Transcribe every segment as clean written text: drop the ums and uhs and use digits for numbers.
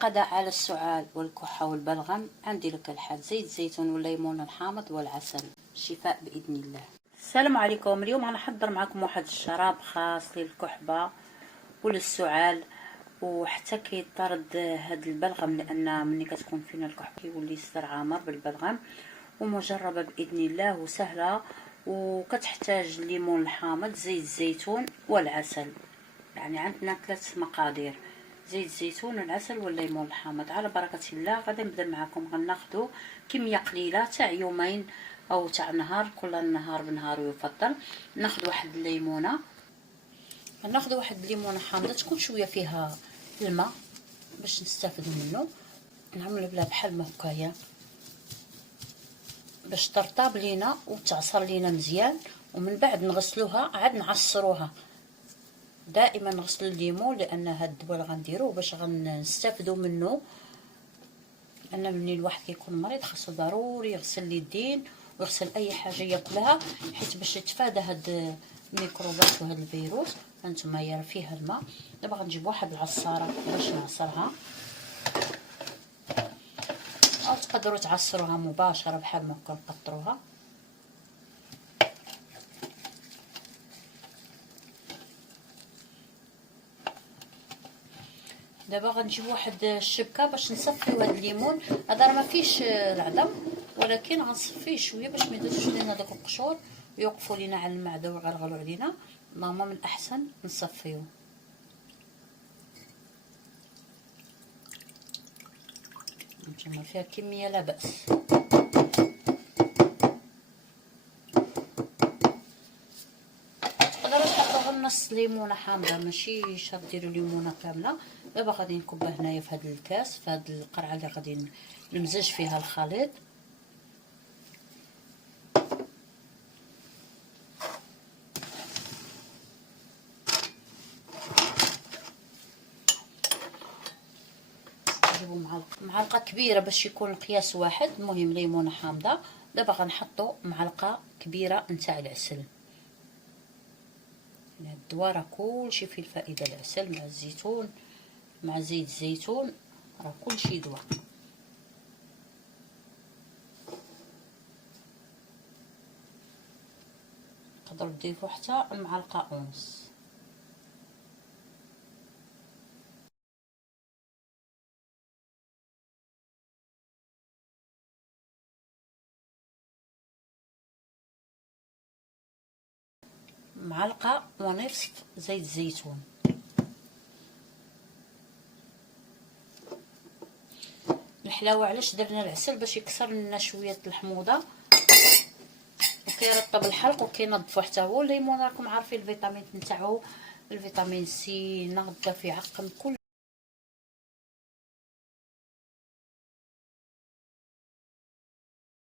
قضاء على السعال والكحة والبلغم عندي لك الحل: زيت الزيتون والليمون الحامض والعسل، شفاء بإذن الله. السلام عليكم. اليوم غنحضر معكم واحد الشراب خاص للكحبة وللسعال، وحتى كيطرد هاد البلغم، لان ملي كتكون فينا الكحبة كيولي الصدر عامر بالبلغم، ومجربة بإذن الله وسهلة. وكتحتاج الليمون الحامض، زيت الزيتون والعسل. يعني عندنا 3 مقادير: زيت الزيتون والعسل والليمون الحامض. على بركه الله غادي نبدا معكم. غناخذوا كميه قليله تاع يومين او تاع نهار، كل نهار بنهار يفضل. ناخذ واحد الليمونه، ناخذ واحد الليمونه حامضه تكون شويه فيها الماء باش نستافدوا منه. نعملوا بلا بحال ما هكايا باش ترطاب لينا وتعصر لينا مزيان، ومن بعد نغسلوها عاد نعصروها. دائما نغسلوا الليمون لان هاد الدواء اللي غنديروه باش غنستافدوا منه، لان ملي الواحد كيكون مريض خاصو ضروري يغسل اليدين ويغسل اي حاجه ياكلها، حيت باش يتفادى هاد الميكروبات وهاد الفيروس. هانتوما فيها الماء. دابا غنجيب واحد العصاره باش نعصرها، او تقدروا تعصروها مباشره بحال ما كنقطروها. دابا غنجيب واحد الشبكه باش نصفيو هاد الليمون. هذا راه ما فيش العظم، ولكن غنصفيه شويه باش ما يدوزوش لينا داك القشور ويوقفوا لينا على المعده ويغرغلوا علينا. اللهم من الاحسن نصفيوه. نجمع فيها كميه لا باس. تقدروا تحطوا نص ليمونه حامضه، ماشي شرط ديروا ليمونه كامله. دابا غادي نكبها هنايا في هذا الكاس، في هذه القرعه اللي غادي نمزج فيها الخليط. نجيبوا معلقه كبيره باش يكون القياس واحد. المهم ليمونه حامضه. دابا غنحطوا معلقه كبيره نتاع العسل. يعني الدواء راه كلشي فيه الفائده، العسل مع الزيتون مع زيت الزيتون راه كلشي دواء. تقدروا تضيفوا حتى معلقه ونص. معلقه ونصف زيت الزيتون. الحلاوه علاش درنا العسل؟ باش يكسر لنا شويه الحموضه وكيرطب الحلق وكينظفو حتى هو. الليمون راكم عارفين الفيتامين نتاعو، الفيتامين سي، نظف، يعقم كل.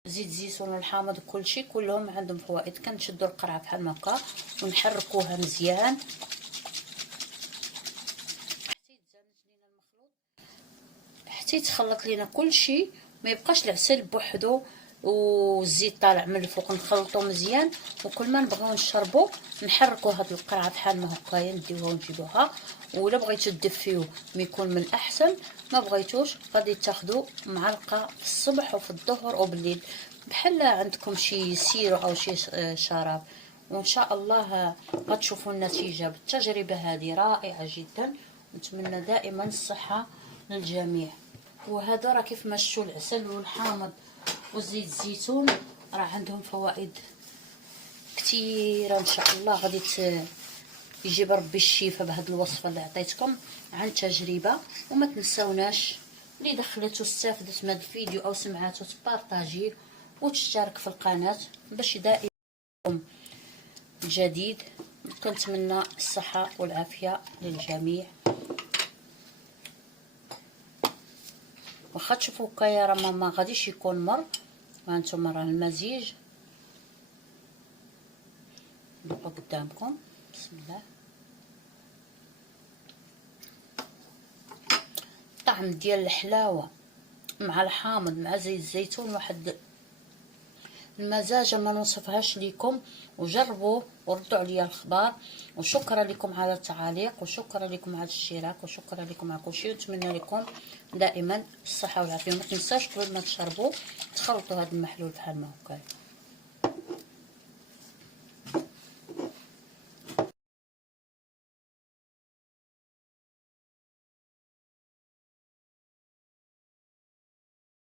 زيت الزيتون والحامض وكلشي كلهم عندهم فوائد. كنشدوا القرعه بحال هكا ونحركوها مزيان حتى يتخلط لينا كلشي، ما يبقاش العسل بوحدو والزيت طالع من الفوق. نخلطو مزيان، وكل ما نبغيو نشربو نحركو هاد القرعه بحال ما هكايا، نديوها ونجيبوها. ولا بغيتو تدفيو ما يكون من الاحسن، ما بغيتوش غادي تاخدو معلقه في الصبح وفي الظهر وبالليل، بحال عندكم شي سيرو او شي شراب. وان شاء الله غتشوفوا النتيجه بالتجربه هذه رائعه جدا. نتمنى دائما الصحه للجميع. وهذا راه كيف ما شفتوا العسل والحامض وزيت الزيتون راه عندهم فوائد كثيره. ان شاء الله غادي يجيب ربي الشفاء بهذه الوصفه اللي عطيتكم عن تجربه. وما تنساوناش اللي دخلت واستفدت من هذا الفيديو او سمعته تبارطاجيه وتشترك في القناه باش دائما جديد. كنتمنى الصحه والعافيه للجميع. واخا تشوفوا هكايا راه ما غاديش يكون مر. هانتوما راه المزيج دوقوا قدامكم. بسم الله. الطعم ديال الحلاوه مع الحامض مع زيت الزيتون واحد المزاجه ما نوصفهاش ليكم، وجربوا وردوا عليا الخبار. وشكرا لكم على التعاليق، وشكرا لكم على الاشتراك، وشكرا لكم على كلشي، ونتمنى لكم دائما الصحه والعافيه. وما تنساوش قبل ما تشربوا تخلطوا هذا المحلول بحال ما هكا.